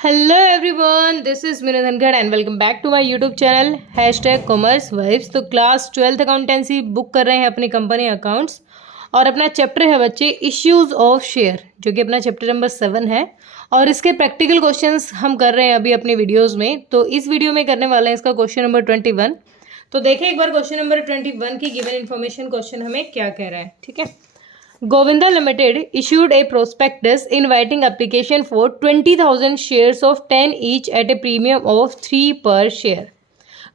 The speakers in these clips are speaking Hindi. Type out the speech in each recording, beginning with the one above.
Hello everyone, this is Meera Dhankhar and welcome back to my YouTube channel #commerce vibes. तो क्लास 12th अकाउंटेंसी बुक कर रहे हैं अपनी कंपनी अकाउंट्स और अपना चैप्टर है बच्चे इश्यूज ऑफ शेयर, जो कि अपना चैप्टर नंबर 7 है। और इसके प्रैक्टिकल क्वेश्चंस हम कर रहे हैं अभी अपनी वीडियोज़ में। तो इस वीडियो में करने वाले हैं इसका क्वेश्चन नंबर 21। तो देखें एक बार क्वेश्चन नंबर 21 की गिवन इन्फॉर्मेशन क्वेश्चन हमें क्या कह रहा है। ठीक है, Govinda Limited issued a prospectus inviting application for 20,000 shares of 10 each at a premium of 3 per share।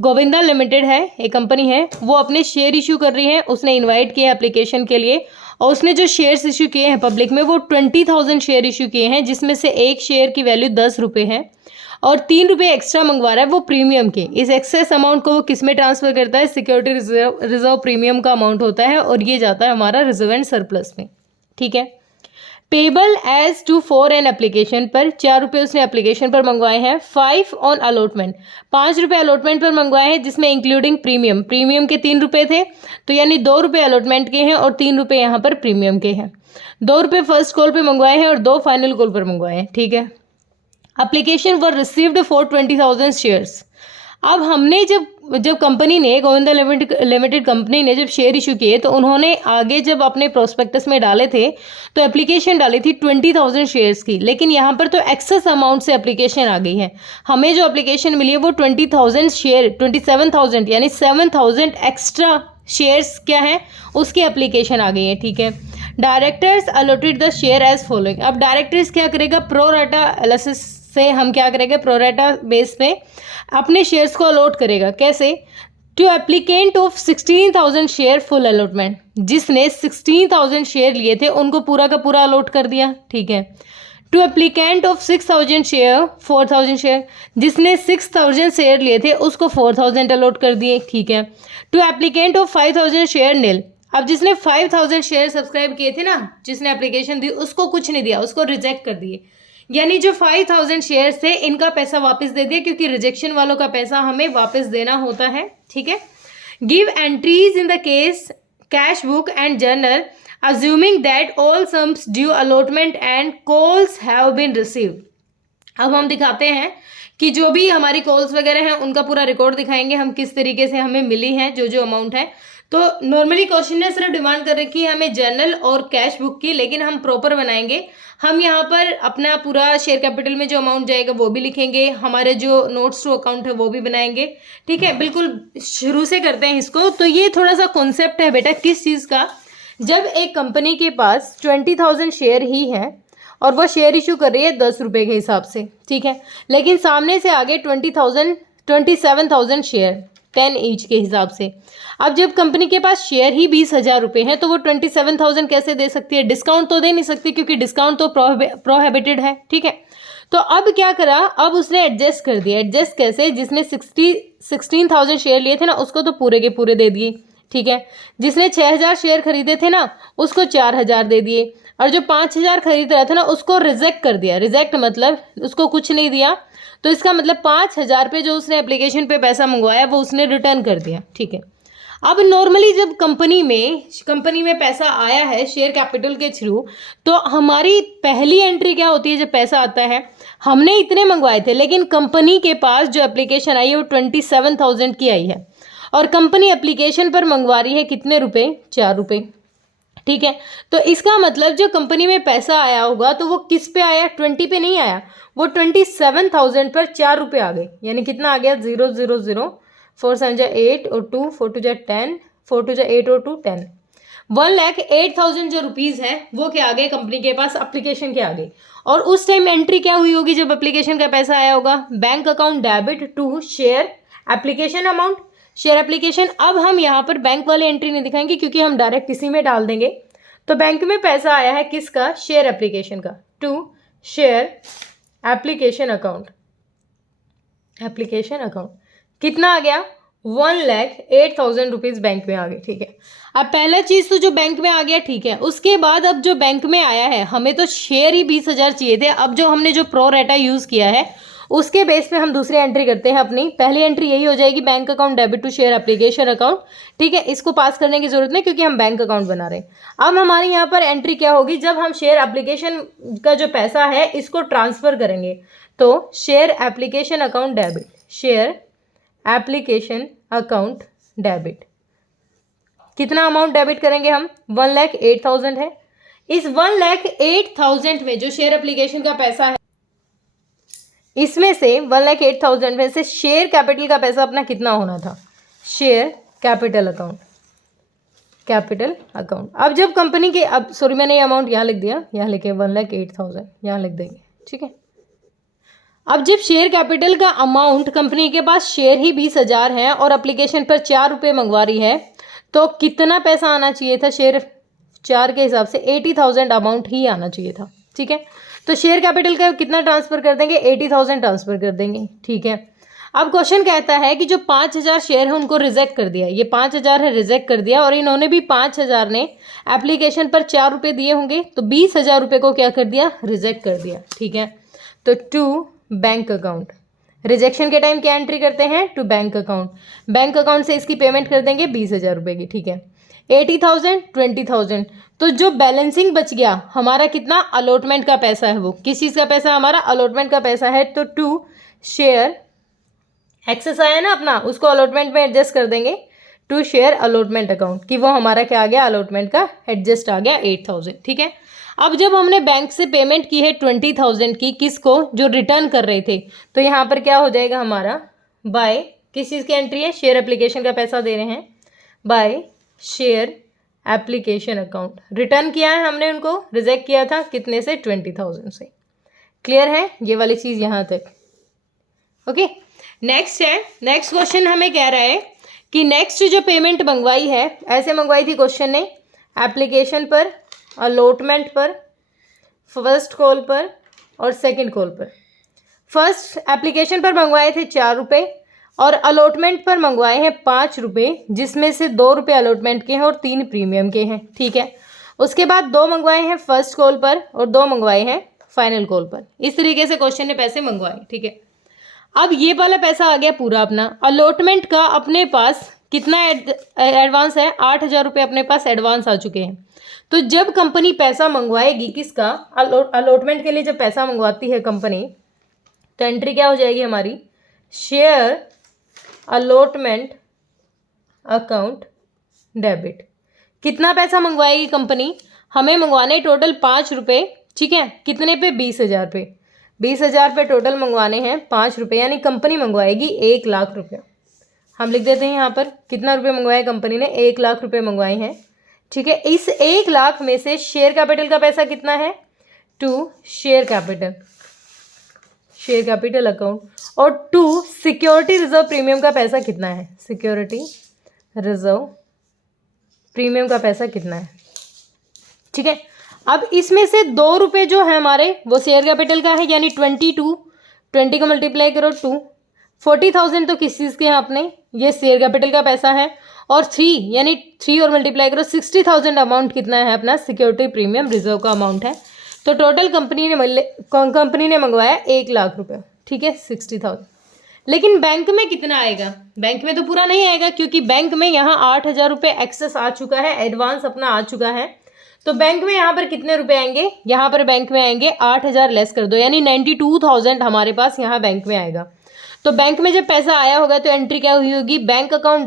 Govinda limited है, एक कंपनी है, वो अपने शेयर इशू कर रही है। उसने इनवाइट किया एप्लीकेशन के लिए और उसने जो शेयर्स इशू किए हैं पब्लिक में वो 20,000 शेयर इशू किए हैं, जिसमें से एक शेयर की वैल्यू 10 रुपये है और 3 रुपये एक्स्ट्रा मंगवा रहा है वो प्रीमियम के। इस एक्सेस अमाउंट को वो किस में ट्रांसफर करता है? सिक्योरिटी रिजर्व प्रीमियम का अमाउंट होता है और ये जाता है हमारा रिजर्व एंड सरप्लस में। ठीक है, payable as to for an application पर 4 रुपये उसने एप्लीकेशन पर मंगवाए हैं। 5 ऑन अलॉटमेंट, 5 रुपये अलॉटमेंट पर मंगवाए हैं, जिसमें इंक्लूडिंग प्रीमियम, प्रीमियम के 3 रुपये थे, तो यानी 2 रुपये अलॉटमेंट के हैं और 3 रुपये यहाँ पर प्रीमियम के हैं। 2 रुपये फर्स्ट कॉल पे मंगवाए हैं और 2 फाइनल कॉल पर मंगवाए हैं। ठीक है, application were received for 20,000 shares. अब हमने जब कंपनी ने, गोविंदा लिमिटेड कंपनी ने जब शेयर इशू किए तो उन्होंने आगे जब अपने प्रोस्पेक्टस में डाले थे तो एप्लीकेशन डाली थी 20,000 शेयर्स की, लेकिन यहाँ पर तो एक्सेस अमाउंट से एप्लीकेशन आ गई है। हमें जो एप्लीकेशन मिली है वो 20,000 शेयर, 27,000 यानी 7,000 एक्स्ट्रा शेयर्स क्या है उसकी एप्लीकेशन आ गई है। ठीक है, directors allotted the share as following. अब डायरेक्टर्स क्या करेगा? प्रो राटा एनालिसिस से हम क्या करेंगे? प्रोरेटा बेस पे अपने शेयर्स को अलॉट करेगा। कैसे? To applicant of 16,000 share full allotment, जिसने 16,000 शेयर लिए थे उनको पूरा का पूरा अलॉट कर दिया। ठीक है, to applicant of 6,000 share 4,000 share, जिसने 6,000 शेयर लिए थे उसको 4,000 अलॉट कर दिए। ठीक है, टू एप्लीकेंट ऑफ 5,000 शेयर नील। अब जिसने 5,000 शेयर सब्सक्राइब किए थे ना, जिसने एप्लीकेशन दी, उसको कुछ नहीं दिया, उसको रिजेक्ट कर दिए, यानी जो 5,000 शेयर्स थे इनका पैसा वापस दे दिया, क्योंकि रिजेक्शन वालों का पैसा हमें वापस देना होता है। ठीक है, give entries in the case cash book and journal assuming that all sums due allotment and calls have been received. अब हम दिखाते हैं कि जो भी हमारी कॉल्स वगैरह हैं उनका पूरा रिकॉर्ड दिखाएंगे हम, किस तरीके से हमें मिली है जो जो अमाउंट है। तो नॉर्मली क्वेश्चन ने सिर्फ डिमांड कर रखी है हमें जर्नल और कैश बुक की, लेकिन हम प्रॉपर बनाएंगे। हम यहाँ पर अपना पूरा शेयर कैपिटल में जो अमाउंट जाएगा वो भी लिखेंगे, हमारे जो नोट्स टू अकाउंट है वो भी बनाएंगे। ठीक है, बिल्कुल शुरू से करते हैं इसको। तो ये थोड़ा सा कॉन्सेप्ट है बेटा किस चीज़ का? जब एक कंपनी के पास 20,000 शेयर ही है और वो शेयर इशू कर रही है 10 रुपये के हिसाब से, ठीक है, लेकिन सामने से आगे 27,000 शेयर 10 ईच के हिसाब से। अब जब कंपनी के पास शेयर ही 20,000 रुपये हैं तो वो 27,000 कैसे दे सकती है? डिस्काउंट तो दे नहीं सकती, क्योंकि डिस्काउंट तो प्रोहिबिटेड है। ठीक है, तो अब क्या करा? अब उसने एडजस्ट कर दिया। एडजस्ट कैसे? जिसने 16,000 शेयर लिए थे ना उसको तो पूरे के पूरे दे दिए। ठीक है, जिसने 6,000 शेयर खरीदे थे ना उसको 4,000 दे दिए, और जो 5,000 खरीद रहा था ना उसको रिजेक्ट कर दिया। रिजेक्ट मतलब उसको कुछ नहीं दिया, तो इसका मतलब 5,000 पे जो उसने एप्लीकेशन पे पैसा मंगवाया वो उसने रिटर्न कर दिया। ठीक है, अब नॉर्मली जब कंपनी में पैसा आया है शेयर कैपिटल के थ्रू, तो हमारी पहली एंट्री क्या होती है? जब पैसा आता है हमने इतने मंगवाए थे, लेकिन कंपनी के पास जो एप्लीकेशन आई है वो 27,000 की आई है और कंपनी एप्लीकेशन पर मंगवा रही है कितने रुपए? 4 रुपये। ठीक है, तो इसका मतलब जो कंपनी में पैसा आया होगा तो वो किस पे आया? 20 पे नहीं आया, वो 27,000 पर 4 रुपये आ गए। यानी कितना आ गया? 000, 4 7 जा 8 और 2, 4 2 जा 10, 4 2 जा 8 और 2 10। 1,08,000 जो रुपीज़ है वो क्या आ गए कंपनी के पास? एप्लीकेशन के आगे। और उस टाइम एंट्री क्या हुई होगी जब एप्लीकेशन का पैसा आया होगा? Bank account debit to share application amount, share application. अब हम यहाँ पर बैंक वाली एंट्री नहीं दिखाएंगे क्योंकि हम डायरेक्ट इसी में डाल देंगे। तो बैंक में पैसा आया है किसका? शेयर एप्लीकेशन का, to share application account. Application account कितना आ गया? 1,08,000 रुपीज़ बैंक में आ गए। ठीक है, अब पहला चीज़ तो जो बैंक में आ गया, ठीक है, उसके बाद अब जो बैंक में आया है, हमें तो शेयर ही 20,000 चाहिए थे। अब जो हमने जो प्रो रेटा यूज़ किया है उसके बेस पे हम दूसरी एंट्री करते हैं अपनी। पहली एंट्री यही हो जाएगी, bank account debit to share application account, ठीक है। इसको पास करने की जरूरत नहीं क्योंकि हम बैंक अकाउंट बना रहे हैं। अब हमारी यहाँ पर एंट्री क्या होगी, जब हम शेयर एप्लीकेशन का जो पैसा है इसको ट्रांसफर करेंगे तो share application account debit, share application account debit, कितना अमाउंट डेबिट करेंगे हम, 1,08,000 है। इस 1,08,000 में जो शेयर एप्लीकेशन का पैसा है, इसमें से 1,08,000 में से शेयर कैपिटल का पैसा अपना कितना होना था, share capital account, capital account. अब जब कंपनी के, अब सॉरी मैंने ये अमाउंट यहाँ लिख दिया, यहाँ लिखे 1,08,000 यहाँ लिख देंगे, ठीक है। अब जब शेयर कैपिटल का अमाउंट, कंपनी के पास शेयर ही 20,000 है और एप्लीकेशन पर 4 रुपये मंगवा रही है, तो कितना पैसा आना चाहिए था, शेयर 4 के हिसाब से 80,000 अमाउंट ही आना चाहिए था, ठीक है। तो शेयर कैपिटल का कितना ट्रांसफर कर देंगे, 80,000 ट्रांसफर कर देंगे, ठीक है। अब क्वेश्चन कहता है कि जो 5,000 शेयर है उनको रिजेक्ट कर दिया, ये 5,000 है रिजेक्ट कर दिया, और इन्होंने भी 5,000 ने एप्लीकेशन पर 4 रुपये दिए होंगे, तो 20,000 रुपये को क्या कर दिया, रिजेक्ट कर दिया, ठीक है। तो टू बैंक अकाउंट, रिजेक्शन के टाइम क्या एंट्री करते हैं, to bank account, bank account से इसकी पेमेंट कर देंगे 20,000 रुपये की, ठीक है। 80,000, 20,000, तो जो बैलेंसिंग बच गया हमारा कितना, अलॉटमेंट का पैसा है, वो किस चीज़ का पैसा, हमारा अलॉटमेंट का पैसा है। तो टू शेयर एक्सेस आया ना अपना, उसको अलॉटमेंट में एडजस्ट कर देंगे, टू शेयर अलॉटमेंट अकाउंट, कि वो हमारा क्या आ गया, अलॉटमेंट का एडजस्ट आ गया 8,000, ठीक है। अब जब हमने बैंक से पेमेंट की है 20,000 की, किसको, जो रिटर्न कर रहे थे, तो यहाँ पर क्या हो जाएगा हमारा, बाय किस चीज़ की एंट्री है, शेयर एप्लीकेशन का पैसा दे रहे हैं, by share application account, return किया है हमने उनको, रिजेक्ट किया था कितने से, 20,000 से। क्लियर है ये वाली चीज़ यहाँ तक, ओके। नेक्स्ट है, नेक्स्ट क्वेश्चन हमें कह रहा है कि नेक्स्ट जो पेमेंट मंगवाई है, ऐसे मंगवाई थी क्वेश्चन ने, एप्लीकेशन पर, अलॉटमेंट पर, फर्स्ट कॉल पर और सेकंड कॉल पर। फर्स्ट एप्लीकेशन पर मंगवाए थे 4 रुपये और अलॉटमेंट पर मंगवाए हैं 5 रुपये, जिसमें से 2 रुपये अलॉटमेंट के हैं और 3 प्रीमियम के हैं, ठीक है। उसके बाद 2 मंगवाए हैं फर्स्ट कॉल पर और 2 मंगवाए हैं फाइनल कॉल पर। इस तरीके से क्वेश्चन ने पैसे मंगवाए, ठीक है। अब ये वाला पैसा आ गया पूरा अपना, अलॉटमेंट का अपने पास कितना एडवांस है, 8,000 रुपये अपने पास एडवांस आ चुके हैं। तो जब कंपनी पैसा मंगवाएगी किसका, अलॉटमेंट के लिए जब पैसा मंगवाती है कंपनी, तो एंट्री क्या हो जाएगी हमारी, शेयर अलॉटमेंट अकाउंट डेबिट। कितना पैसा मंगवाएगी कंपनी, हमें मंगवाने टोटल 5 रुपये, ठीक है। कितने पे, 20,000 पे, 20,000 पे टोटल मंगवाने हैं 5 रुपये, यानी कंपनी मंगवाएगी 1,00,000 रुपये। हम लिख देते हैं यहाँ पर, कितना रुपये मंगवाए कंपनी ने, 1,00,000 रुपये मंगवाए हैं, ठीक है। इस 1,00,000 में से शेयर कैपिटल का पैसा कितना है, to share capital, share capital account, और टू सिक्योरिटी रिजर्व प्रीमियम का पैसा कितना है, सिक्योरिटी रिजर्व प्रीमियम का पैसा कितना है, ठीक है। अब इसमें से 2 रुपये जो है हमारे, वो शेयर कैपिटल का है, यानी 20 को मल्टीप्लाई करो 2, 40,000 तो किस चीज़ के हैं अपने, ये शेयर कैपिटल का पैसा है, और 3 यानी 3 और मल्टीप्लाई करो 60,000 अमाउंट कितना है अपना, सिक्योरिटी प्रीमियम रिजर्व का अमाउंट है। तो टोटल कंपनी ने मंगवाया 1,00,000 रुपये, ठीक है, 60,000। लेकिन बैंक में कितना आएगा, बैंक में तो पूरा नहीं आएगा, क्योंकि बैंक में यहाँ 8,000 रुपये एक्सेस आ चुका है, एडवांस अपना आ चुका है। तो बैंक में यहाँ पर कितने रुपए आएंगे, यहाँ पर बैंक में आएंगे 8,000 लेस कर दो, यानी 92,000 हमारे पास यहाँ बैंक में आएगा। तो बैंक में जब पैसा आया होगा तो एंट्री क्या हुई होगी, bank account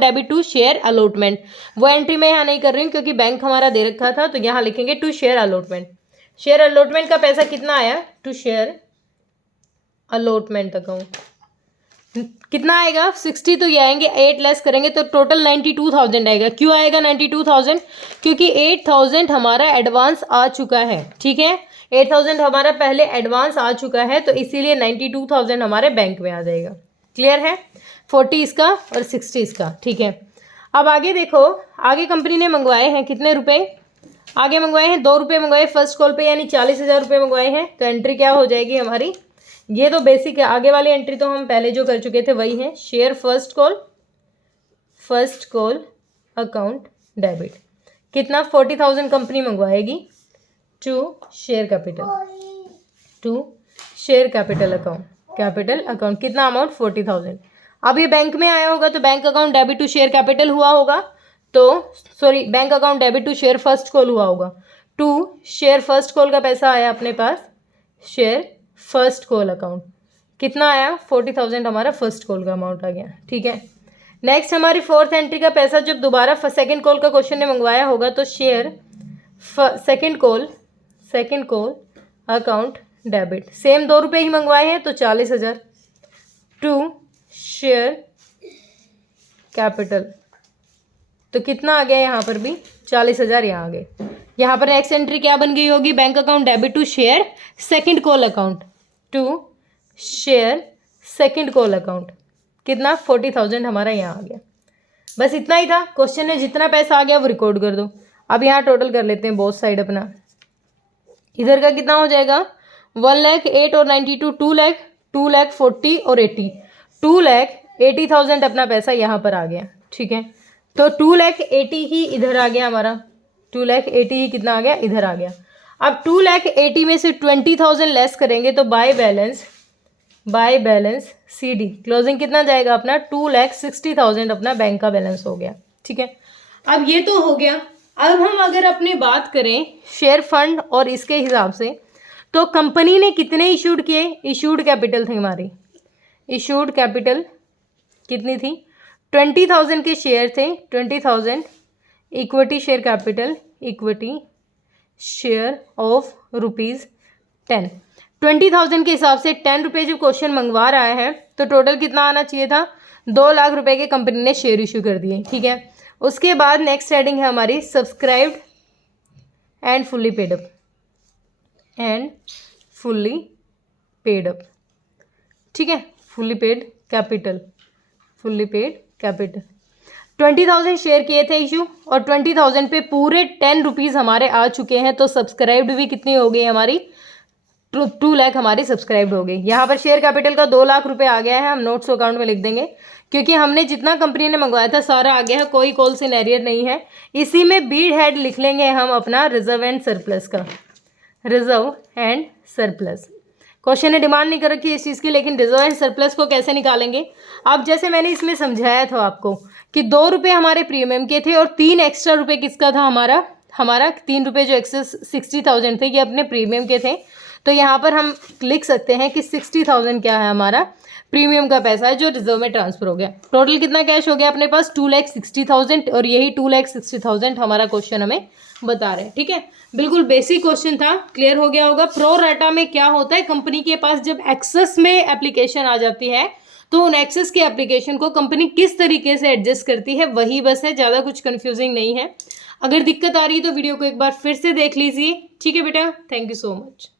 debit to share allotment. वो एंट्री मैं यहाँ नहीं कर रही हूँ क्योंकि बैंक हमारा दे रखा था, तो यहाँ लिखेंगे to share allotment. Share allotment का पैसा कितना आया, टू शेयर अलॉटमेंट अकाउंट कितना आएगा, 60 तो ये आएंगे, 8 लेस करेंगे तो टोटल 92,000 आएगा। क्यों आएगा 92,000, क्योंकि 8,000 हमारा एडवांस आ चुका है, ठीक है। 8,000 हमारा पहले एडवांस आ चुका है, तो इसीलिए 92,000 हमारे बैंक में आ जाएगा। क्लियर है, 40 इसका और 60 इसका, ठीक है। अब आगे देखो, आगे कंपनी ने मंगवाए हैं कितने रुपए, आगे मंगवाए हैं 2 रुपये मंगवाए फर्स्ट कॉल पे, यानी 40,000 रुपये मंगवाए हैं। तो एंट्री क्या हो जाएगी हमारी, ये तो बेसिक है, आगे वाली एंट्री तो हम पहले जो कर चुके थे वही है, share first call account debit. कितना, 40,000 कंपनी मंगवाएगी, to share capital, to share capital account, capital account कितना अमाउंट 40,000। अब ये बैंक में आया होगा तो bank account debit to share capital हुआ होगा, तो sorry bank account debit to share first call हुआ होगा, टू शेयर फर्स्ट कॉल का पैसा आया अपने पास, शेयर फर्स्ट कॉल अकाउंट कितना आया 40,000 हमारा फर्स्ट कॉल का अमाउंट आ गया। ठीक है, नेक्स्ट हमारी फोर्थ एंट्री का पैसा जब दोबारा सेकंड कॉल का क्वेश्चन ने मंगवाया होगा तो share second call account debit, same 2 रुपये ही मंगवाए हैं तो 40,000, टू शेयर कैपिटल तो कितना आ गया यहाँ पर भी 40,000 यहाँ आ गए। यहाँ पर नेक्स्ट एंट्री क्या बन गई होगी, bank account debit to share second call account, to share second call account कितना 40,000 हमारा यहाँ आ गया। बस इतना ही था, क्वेश्चन में जितना पैसा आ गया वो रिकॉर्ड कर दो। अब यहाँ टोटल कर लेते हैं बोथ साइड अपना, इधर का कितना हो जाएगा 1,08,000 और 92, 2,40,000 और 80, 2,80,000 अपना पैसा यहाँ पर आ गया। ठीक है, तो 2,80,000 ही इधर आ गया हमारा, 2,80,000 ही कितना आ गया इधर आ गया। अब 2,80,000 में से 20,000 लेस करेंगे तो बाय बैलेंस CD क्लोजिंग कितना जाएगा अपना 2,60,000 अपना बैंक का बैलेंस हो गया। ठीक है, अब ये तो हो गया। अब हम अगर अपनी बात करें शेयर फंड और इसके हिसाब से तो कंपनी ने कितने इशूड किए, इशूड कैपिटल थी हमारी, इशूड कैपिटल कितनी थी 20,000 के शेयर थे, 20,000 equity share capital, equity share of ₹10, 20,000 के हिसाब से 10 रुपये जो क्वेश्चन मंगवा रहा है तो टोटल कितना आना चाहिए था 2 लाख रुपए के कंपनी ने शेयर इशू कर दिए। ठीक है, उसके बाद नेक्स्ट हेडिंग है हमारी subscribed and fully paid up, ठीक है, फुल्ली पेड कैपिटल 20,000 शेयर किए थे इशू और 20,000 पे पूरे 10 रुपीज़ हमारे आ चुके हैं, तो सब्सक्राइब्ड भी कितनी हो गई हमारी 2 लाख हमारी सब्सक्राइब्ड हो गई। यहाँ पर शेयर कैपिटल का 2 लाख रुपए आ गया है, हम नोट्स अकाउंट में लिख देंगे क्योंकि हमने जितना कंपनी ने मंगवाया था सारा आ गया है, कोई कॉल सिनेरियर नहीं है। इसी में बी हेड लिख लेंगे हम अपना रिजर्व एंड सरप्लस का, रिजर्व एंड सरप्लस। क्वेश्चन ने डिमांड नहीं कर रखी इस चीज़ की, लेकिन रिजर्व एंड सरप्लस को कैसे निकालेंगे। अब जैसे मैंने इसमें समझाया था आपको कि 2 रुपये हमारे प्रीमियम के थे और 3 एक्स्ट्रा रुपये किसका था हमारा 3 रुपये जो एक्सेस 60,000 थे ये अपने प्रीमियम के थे, तो यहाँ पर हम लिख सकते हैं कि 60,000 क्या है हमारा प्रीमियम का पैसा है जो रिजर्व में ट्रांसफर हो गया। टोटल कितना कैश हो गया अपने पास 2,60,000 और यही 2,60,000 हमारा क्वेश्चन हमें बता रहे हैं। ठीक है, बिल्कुल बेसिक क्वेश्चन था, क्लियर हो गया होगा। प्रो राटा में क्या होता है, कंपनी के पास जब एक्सेस में एप्लीकेशन आ जाती है तो उन एक्सेस के एप्लीकेशन को कंपनी किस तरीके से एडजस्ट करती है वही बस है, ज़्यादा कुछ कन्फ्यूजिंग नहीं है। अगर दिक्कत आ रही है तो वीडियो को एक बार फिर से देख लीजिए। ठीक है बेटा, थैंक यू सो मच।